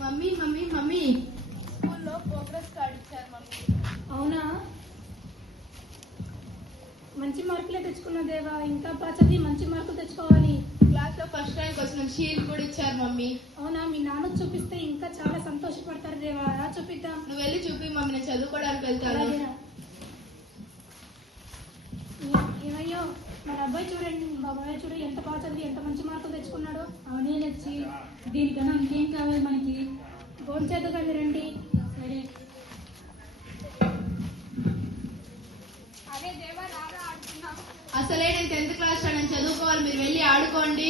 Mummy mummy mummy స్కూల్లో progress card ఇచ్చారు mummy. అవునా, మంచి మార్కులే తెచ్చుకున్నా దేవా. ఇంకా చదివి మంచి మార్కులు తెచ్చుకోవాలి. క్లాస్ లో ఫస్ట్ ర్యాంక్ వచ్చిన షీల్డ్ కూడా ఇచ్చారు మమ్మీ. అవునా, మీ నాన్నకు చూపిస్తే ఇంకా చాలా సంతోషపడతారు దేవా. రా చూపిద్దాం. నువ్వు వెళ్ళి చూపి మమ్మీ, నేను చదువుకోవడానికి వెళ్తాను. ఏమయ్యో, మన అబ్బాయి చూడండి, బాబాయ్ చూడు ఎంత బాగా చదివి ఎంత మంచి మార్కులు తెచ్చుకున్నాడో. అవునే లచ్చి, దీనికన్నా ఇంకేం కావాలి మనకి? భోంచేద్దుకండి రండి. సరే. అసలే నేను 10th క్లాస్ నేను చదువుకోవాలి, మీరు వెళ్ళి ఆడుకోండి.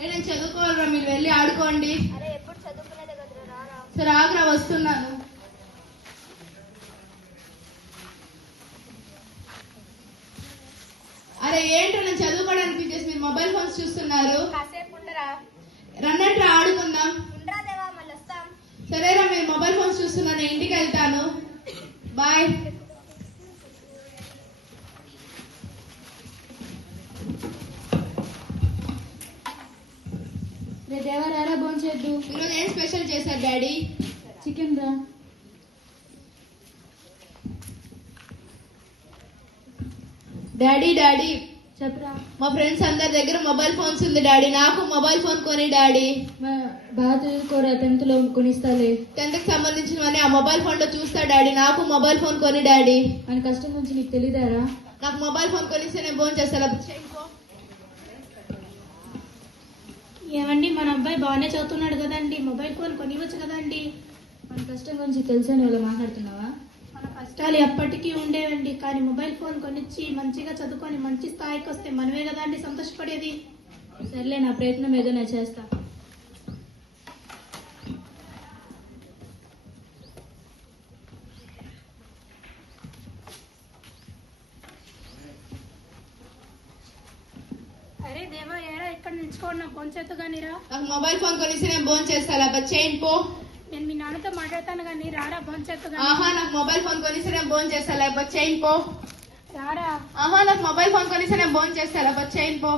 నేను చదువుకోవాలరా, మీరు వెళ్ళి ఆడుకోండి. సరే ఆగ్రా, వస్తున్నాను. అరే ఏంటో నేను చదువుకోవడానికి చేసి మీరు మొబైల్ ఫోన్స్ చూస్తున్నారు. రన్నట్రా ఆడుకుందాం. సరేరా, మీరు మొబైల్ ఫోన్స్ చూస్తున్నారు, నేను ఇంటికి వెళ్తాను. బాయ్. రే దేవా, రారా భోంచేద్దు. ఈరోజు ఏం స్పెషల్ చేశారు డాడీ? చికెన్ రా. డాడీ డాడీ చెప్పరా. మా ఫ్రెండ్స్ అందరి దగ్గర మొబైల్ ఫోన్స్ ఉంది డాడీ, నాకు మొబైల్ ఫోన్ కొని డాడీ. బాగా చదువుకోరా, 10th లో కొనిస్తాలే. 10th కి సంబంధించినవన్నీ ఆ మొబైల్ ఫోన్ లో చూస్తా డాడీ, నాకు మొబైల్ ఫోన్ కొని డాడీ. ఆయన కష్టం గురించి నీకు తెలీదారా? నాకు మొబైల్ ఫోన్ కొనిస్తే నేను ఫోన్ చేస్తాను. ఏమండి, మన అబ్బాయి బాగానే చదువుతున్నాడు కదండి, మొబైల్ ఫోన్ కొనివచ్చు కదండి. మన కష్టం గురించి తెలుసని వాళ్ళు మాట్లాడుతున్నావా? మన కష్టాలు ఎప్పటికీ ఉండేవండి, కానీ మొబైల్ ఫోన్ కొనిచ్చి మంచిగా చదువుకొని మంచి స్థాయికి వస్తే మనమే కదండి సంతోషపడేది. సర్లే, నా ప్రయత్నం ఏదో నేను చేస్తా. అరే దేవా, ఏరా ఇక్కడ నిల్చుకోండి, నా ఫోన్ చేతు కానీరా. నాకు మొబైల్ ఫోన్ కొనిస్తే నేను ఫోన్ చేస్తాను. చేయండి పో. నేను మీ నాన్నతో మాట్లాడతాను కానీ రారా ఫోన్ చేతు. ఆహా, నాకు మొబైల్ ఫోన్ కొనిస్తే నేను ఫోన్ చేస్తాను, లేకపోతే చేయండి పో. రారా. ఆహా, నాకు మొబైల్ ఫోన్ కొనిస్తే నేను ఫోన్ చేస్తాను, లేకపోతే చేయండి పో.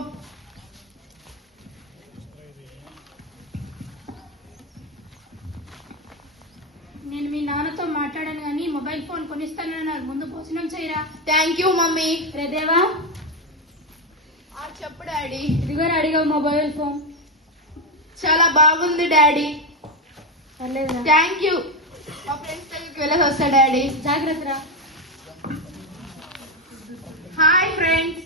నేను మీ నాన్నతో మాట్లాడాను కానీ మొబైల్ ఫోన్ కొనిస్తానన్నారు, ముందు భోజనం చేయరా. Thank you mummy. రే దేవా, చెప్పు డాడీ. ఇదిగో అడిగావు మొబైల్ ఫోన్. చాలా బాగుంది డాడీ. పర్లేదురా. Thank you. మా ఫ్రెండ్స్ దగ్గరికి వెళ్ళేసి వస్తా డాడీ. జాగ్రత్త రా. Hi friends.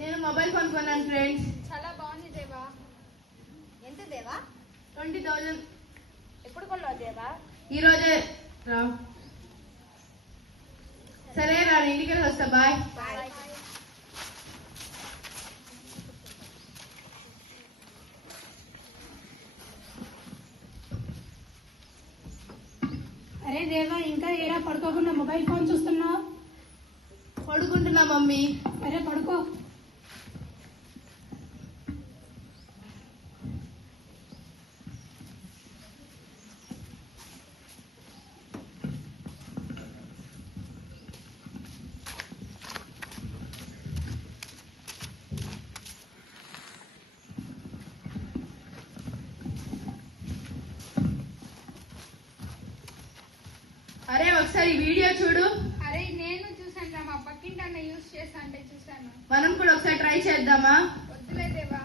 నేను మొబైల్ ఫోన్ కొన్నాను ఫ్రెండ్స్. చాలా బాగుంది దేవా. ఎంత దేవా? 20,000. ఎప్పుడు కొన్నావు దేవా? ఈ రోజే రా. సరే రా, ఇంటికి వెళ్ళి వస్తా. బాయ్. అరే దేవా, ఇంకా ఏరా పడుకోకుండా మొబైల్ ఫోన్ చూస్తున్నావు? పడుకుంటున్నా మమ్మీ. సరే పడుకో. అరే ఒకసారి ఈ వీడియో చూడు. అరే నేను చూసాను, మా పక్కింటి అన్న యూజ్ చేస్తా అంటే చూసాను. మనం కూడా ఒకసారి ట్రై చేద్దామా? వద్దులే దేవా.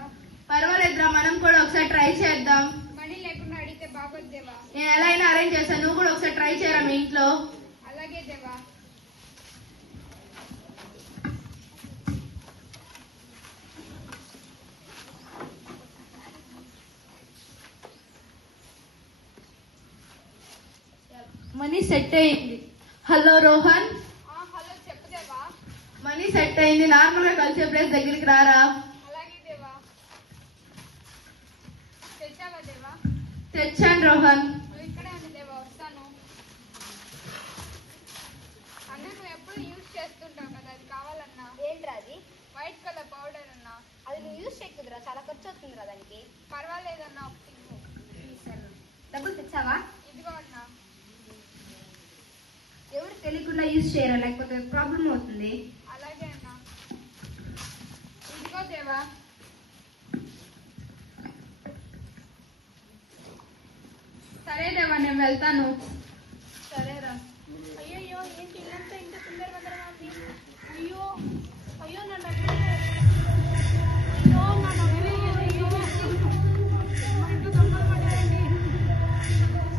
పర్వాలేదురా, మనం కూడా ఒకసారి ట్రై చేద్దాం. మనీ లేకుండా అడిగితే బాగోదు దేవా. నేను ఎలా అయినా అరేంజ్ చేస్తాను, నువ్వు కూడా ఒకసారి ట్రై చేయరా మీ ఇంట్లో. అలాగే దేవా. మనీ సెట్ అయింది. హలో రోహన్. హలో చెప్పు దేవా. మనీ సెట్ అయింది, నార్మల్ గా కలిసే ప్లేస్ దగ్గరికి రారా. అలాగే దేవా. తెచ్చావా దేవా? తెచ్చాను రోహన్. నువ్వు ఇక్కడే ఉంది దేవా, వస్తాను. అన్న నువ్వు ఎప్పుడు యూజ్ చేస్తుంటావు కదా, అది కావాలన్నా. ఏంట్రా అది? వైట్ కలర్ పౌడర్ అన్నా. అది నువ్వు యూజ్ చేయకుదురా, చాలా ఖర్చు వస్తుందిరా దానికి. పర్వాలేదన్నా, ఒకటి ఇవ్వు. డబ్బులు తెచ్చావా? ఇదిగో అన్నా. ఎవరు తెలియకుండా యూజ్ చేయరా, లేకపోతే ప్రాబ్లం అవుతుంది. అలాగే అన్నా. ఇదిగో దేవా. సరే దేవా నేను వెళ్తాను. సరేరా. అయ్యో ఏంటి ఇల్లంతా ఇంత సుందరవందరగా ఉంది. అయ్యో అయ్యో నా డబ్బులు, అయ్యో నా డబ్బులు, అయ్యో మా ఇంట్లో దొంగలు పడ్డారండి.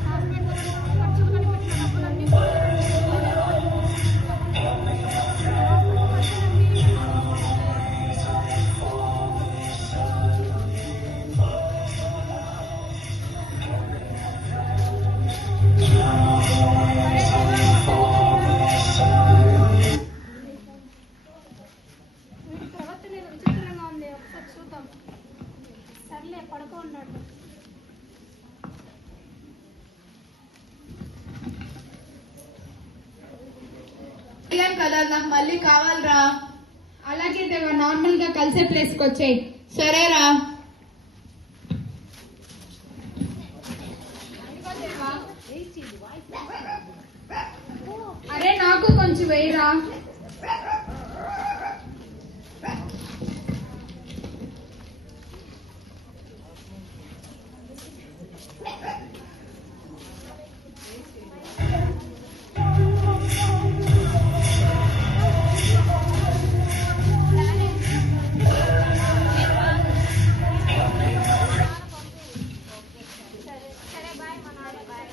హాస్పిటల్ ఖర్చులు కనిపెట్టిన డబ్బులన్నీ వీడి ప్రవర్తన ఏదో విచిత్రంగా ఉంది. ఒకసారి చూద్దాం. సర్లే పడుకో ఉన్నాడు. అడిగాను కదా, నాకు మళ్ళీ కావాలిరా. అలాగే దేవా నార్మల్ గా కలిసే ప్లేస్ కి వచ్చాయి. సరేరా. అరే నాకు కొంచెం వేయరా. సరే బాయ్ మా నాన్న బాయ్.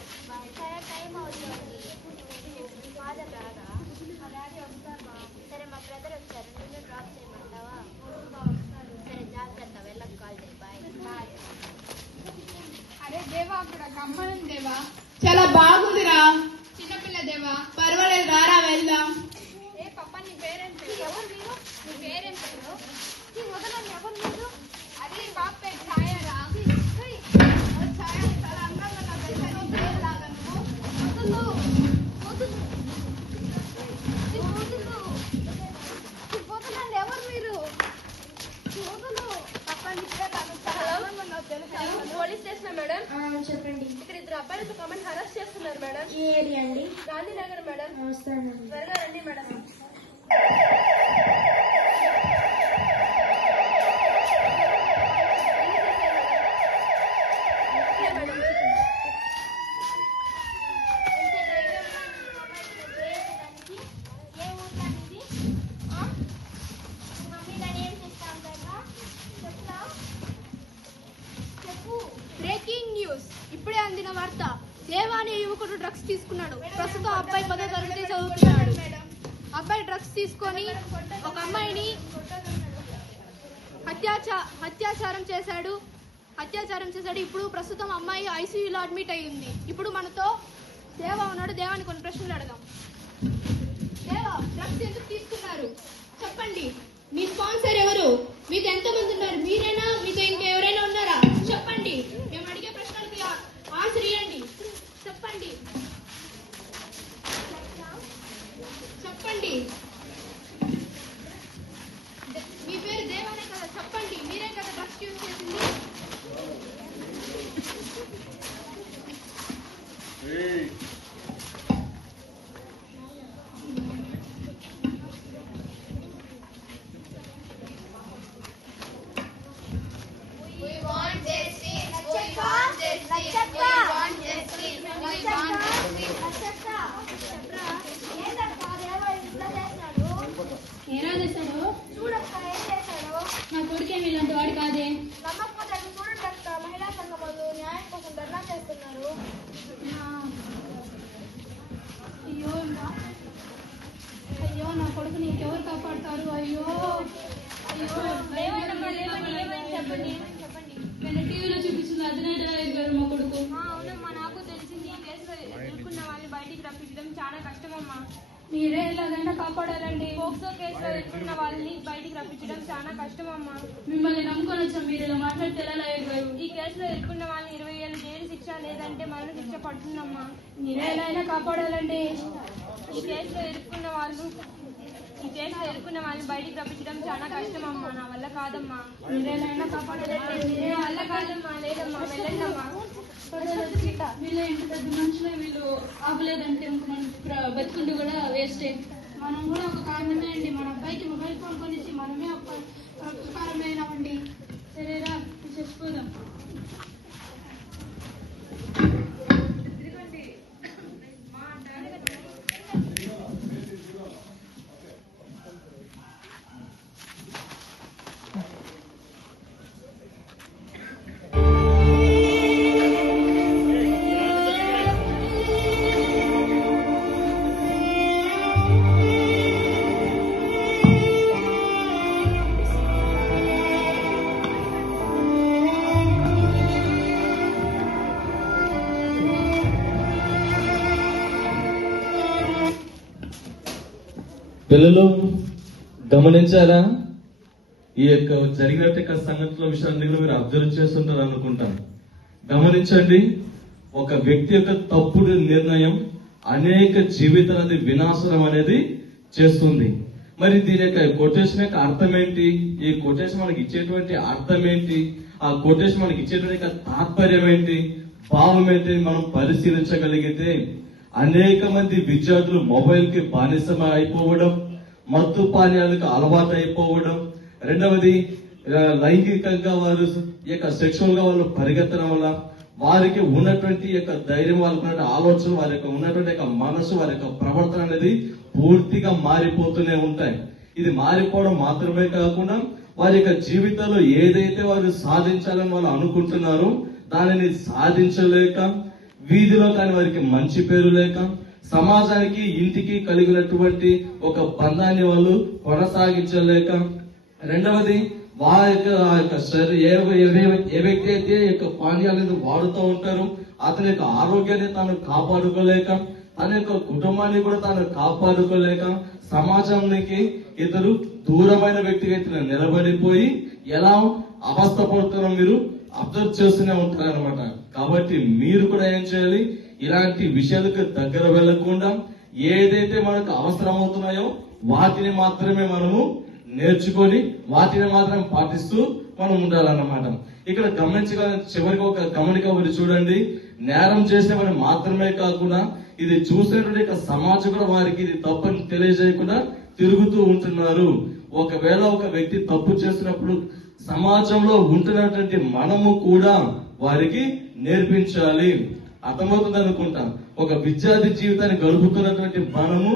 సరే టైం అవుతుంది. ఫాదర్ రాదా? మా డాడీ వస్తారు. సరే మా బ్రదర్ వచ్చారు. నిన్ను డ్రాప్ చేయమంటావా? సరే జాగ్రత్త, వెళ్ళక కాల్ చేయి. Bye bye. అరే దేవా అక్కడ గమ్మనం దేవా. చాలా బాగుందిరా. చిన్నపిల్ల దేవా. పర్వాలేదు, రారా వెళ్దాం. ఏ పప్ప నీ పేరేం పేరు? ఎవరు మీరు? నీ పేరేం పేరు? ఈ వదలని ఎవరు మీరు? అదే పాప పేరు ఛాయరా. ఛాయ, చాలా అందంగా ఉన్నావు తెలుసా? నీ పేరులాగా నువ్వు. వదులు, వదులు. ఈ వదులు. ఈ వదలని ఎవరు మీరు? ఈ వదులు. పప్ప నీ పేరు నాకు చాలా అందంగా ఉన్నావు తెలుసా? Police station madam. చెప్పండి. ఇక్కడ ఇద్దరు అబ్బాయిలతో కమెంట్ హరాస్ చేస్తున్నారు మేడం. ఏ ఏరియా అండి? గాంధీనగర్ మేడం. వస్తానండి. త్వరగా రండి మేడం. Breaking news. ఇప్పుడే అందిన వార్త. దేవా అనే యువకుడు డ్రగ్స్ తీసుకున్నాడు. ప్రస్తుతం అబ్బాయి 10వ తరగతి చదువుతున్నాడు. అబ్బాయి డ్రగ్స్ తీసుకొని ఒక అమ్మాయిని అత్యాచారం చేశాడు. ఇప్పుడు ప్రస్తుతం అమ్మాయి ఐసీయూలో అడ్మిట్ అయి ఉంది. ఇప్పుడు మనతో దేవా ఉన్నాడు. దేవాని కొన్ని ప్రశ్నలు అడగాం. దేవా, డ్రగ్స్ ఎందుకు తీసుకున్నారు చెప్పండి. మీ స్పాన్సర్ ఎవరు? మీకు ఎంతమంది ఉన్నారు? మీరేనా? మీతో ఇంకెవరైనా ఉన్నారా? చెప్పండి. మేము అడిగే ప్రశ్నలకి ఆన్సర్ ఇవ్వండి. చెప్పండి. చెప్పండి. మీ పేరు దేవానే కదా? చెప్పండి. మీరే కదా డ్రగ్స్ యూజ్ చేసింది? ఏరా చేశాడు? చూడక్క ఏం చేశాడు? నా కొడుకేమి ఇలాంటి వాడు కాదే. నమ్మకపోతే అక్కడ చూడండి అక్క. మహిళా సంఘం వాళ్ళు న్యాయం కోసం ధర్నా చేస్తున్నారు. అయ్యో నా కొడుకుని ఇంకెవరు కాపాడుతారు? అయ్యో చెప్పండి. నిన్న టీవీలో చూపించింది అదినైతే గారు మా కొడుకు. అవునమ్మా, నాకు తెలిసింది. ఈ కేసులో ఎదుర్కొన్న వాళ్ళని బయటికి రప్పించడం చాలా కష్టమమ్మా. మీరే ఎలాగైనా కాపాడాలండి. పోక్సో కేసులో ఎదుర్కొన్న వాళ్ళని బయటికి రప్పించడం చాలా కష్టమమ్మా. మిమ్మల్ని నమ్ముకొని వచ్చాం, మీరు ఇలా మాట్లాడితే ఎలా లాయర్ గారు? ఈ కేసులో ఎదుర్కొన్న వాళ్ళని 20 ఏళ్ళ జైలు శిక్ష లేదంటే మరణ శిక్ష పడుతుందమ్మా. మీరే ఎలా అయినా కాపాడాలండి. ఈ కేసులో ఎదుర్కొన్న వాళ్ళని బయటికి రప్పించడం చాలా కష్టమమ్మా. నా వల్ల కాదమ్మా. మీరే ఎలా అయినా కాపాడాలండి. నా వల్ల కాదమ్మా. లేదమ్మా, వెళ్ళండమ్మా. వీళ్ళు ఇంత పెద్ద మనుషులే, వీళ్ళు ఆపలేదంటే ఇంక మనం బతుకుండి కూడా వేస్టే. మనం కూడా ఒక కారణమే అండి. మన అబ్బాయికి మొబైల్ ఫోన్ కొనిచ్చి మనమే ఒక కారణమైనామండి. సరేరా చచ్చిపోదాం. పిల్లలు గమనించారా? ఈ యొక్క జరిగినట్టు సంఘటనల విషయాన్ని కూడా మీరు అబ్జర్వ్ చేస్తుంటారు అనుకుంటాం. గమనించండి, ఒక వ్యక్తి యొక్క తప్పుడు నిర్ణయం అనేక జీవితాలని వినాశనం అనేది చేస్తుంది. మరి దీని యొక్క కొటేషన్ యొక్క అర్థం ఏంటి? ఈ కొటేషన్ మనకి ఇచ్చేటువంటి అర్థం ఏంటి? ఆ కొటేషన్ మనకి ఇచ్చేటువంటి తాత్పర్యం ఏంటి, భావం ఏంటి మనం పరిశీలించగలిగితే, అనేక మంది విద్యార్థులు మొబైల్ కి బానిస అయిపోవడం, మత్తు పానీయాలకు అలవాటు అయిపోవడం, రెండవది లైంగికంగా వారు ఈ యొక్క సెక్షువల్ గా వాళ్ళు పరిగెత్తడం వల్ల వారికి ఉన్నటువంటి యొక్క ధైర్యం, వాళ్ళకున్న ఆలోచన, వారి యొక్క ఉన్నటువంటి యొక్క మనసు, వారి యొక్క ప్రవర్తన అనేది పూర్తిగా మారిపోతూనే ఉంటాయి. ఇది మారిపోవడం మాత్రమే కాకుండా వారి యొక్క జీవితంలో ఏదైతే వారు సాధించాలని వాళ్ళు అనుకుంటున్నారో దానిని సాధించలేక, వీధిలో కానీ వారికి మంచి పేరు లేక, సమాజానికి ఇంటికి కలిగినటువంటి ఒక బంధాన్ని వాళ్ళు కొనసాగించలేక, రెండవది వారి యొక్క ఏ వ్యక్తి అయితే యొక్క పానీయాలను వాడుతూ ఉంటారో అతని యొక్క ఆరోగ్యాన్ని తాను కాపాడుకోలేక, తన యొక్క కుటుంబాన్ని కూడా తాను కాపాడుకోలేక, సమాజానికి ఇతరు దూరమైన వ్యక్తిగా నిలబడిపోయి ఎలా అవస్థపడుతున్నారో మీరు అబ్జర్వ్ చేస్తూనే ఉంటారనమాట. కాబట్టి మీరు కూడా ఏం చేయాలి? ఇలాంటి విషయాలకు దగ్గర వెళ్లకుండా ఏదైతే మనకు అవసరం అవుతున్నాయో వాటిని మాత్రమే మనము నేర్చుకొని వాటిని మాత్రం పాటిస్తూ మనం ఉండాలన్నమాట. ఇక్కడ చివరికి ఒక గమనిక ఒకటి చూడండి. నేరం చేసిన వారు మాత్రమే కాకుండా ఇది చూసినటువంటి సమాజం కూడా వారికి ఇది తప్పని తెలియజేయకుండా తిరుగుతూ ఉంటున్నారు. ఒకవేళ ఒక వ్యక్తి తప్పు చేసినప్పుడు సమాజంలో ఉంటున్నటువంటి మనము కూడా వారికి నేర్పించాలి. అర్థమవుతుంది అనుకుంటా. ఒక విద్యార్థి జీవితాన్ని గడుపుతున్నటువంటి మనము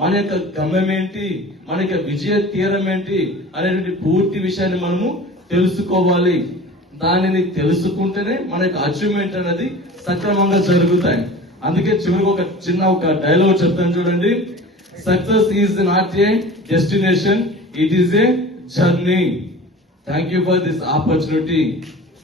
మన యొక్క గమ్యం ఏంటి, మన యొక్క విజయ తీరం ఏంటి అనేటువంటి పూర్తి విషయాన్ని మనము తెలుసుకోవాలి. దానిని తెలుసుకుంటేనే మన యొక్క అచీవ్మెంట్ అనేది సక్రమంగా జరుగుతాయి. అందుకే చివరికి ఒక డైలాగ్ చెప్తాను చూడండి. Success is not a destination, it is a journey. Thank you for this opportunity.